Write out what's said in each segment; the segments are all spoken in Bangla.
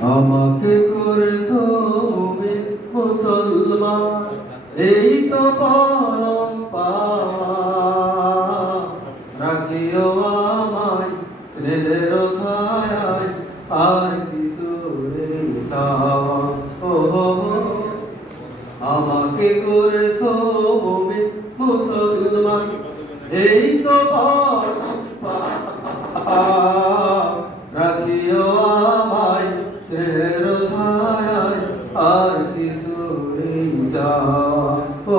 আমাকে করেছ মুসলমান, এই তো পরম রাখিও আমায় স্নেহের ছায়ায়, আর কিছু। আমাকে করেছ মুসলমান, এই তো পরম আর কিছু নেই ও।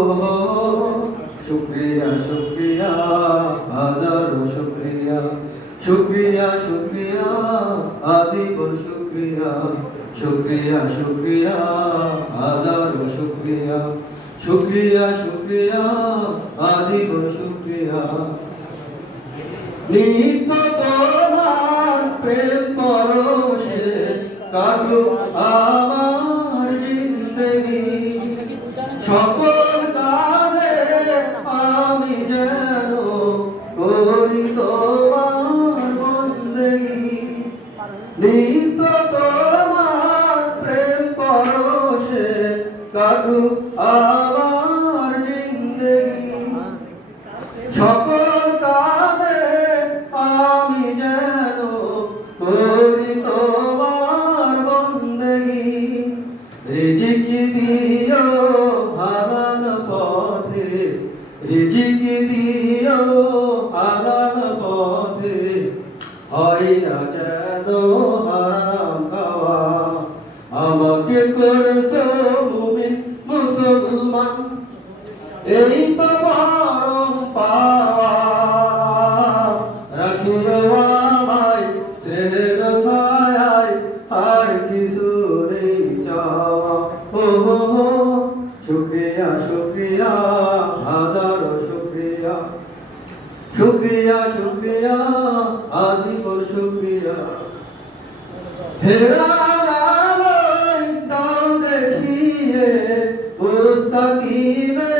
শুক্রিয়া শুক্রিয়া শুক্রিয়া। শুক্রিয়া শুক্রিয়া শুক্রিয়া। শুক্রিয়া শুক্রিয়া শুক্রিয়া। শুক্রিয়া শুক্রিয়া শুক্রিয়া। প্রেম পরশে কাটু আমার নিত্য তোমার প্রেম পরশে কাটু আমার হয় না যেন হারাম খাওয়া। আমাকে করেছ মুমিন, মুসলমান। এই তো পরম পাওয়া। রাখিও আমায় স্নেহের ছায়ায়, আর কিছু নেই চাওয়া। ও শুক্রিয়া শুক্রিয়া, হাজারো শুক্রিয়া। শুক্রিয়া শুক্রিয়া আজীবন শুক্রিয়া হেরা দাও দেখিয়ে মুস্তাকিমের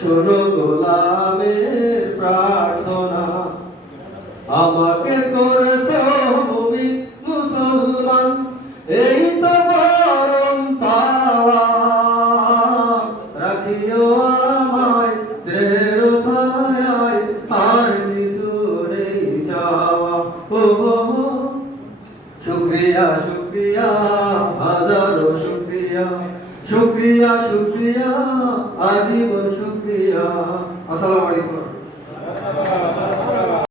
শোনো গোলামের প্রার্থনা। আমাকে করেছ মুমিন মুসলমান, এই তো পরম পাওয়া রাখিও আমায় শ্রের ছায়ায় আর নেই চাওয়া। ও। শুক্রিয়া শুক্রিয়া, হাজারো শুক্রিয়া। শুক্রিয়া শুক্রিয়া আজীবন শুক্রিয়া। আসসালামু আলাইকুম।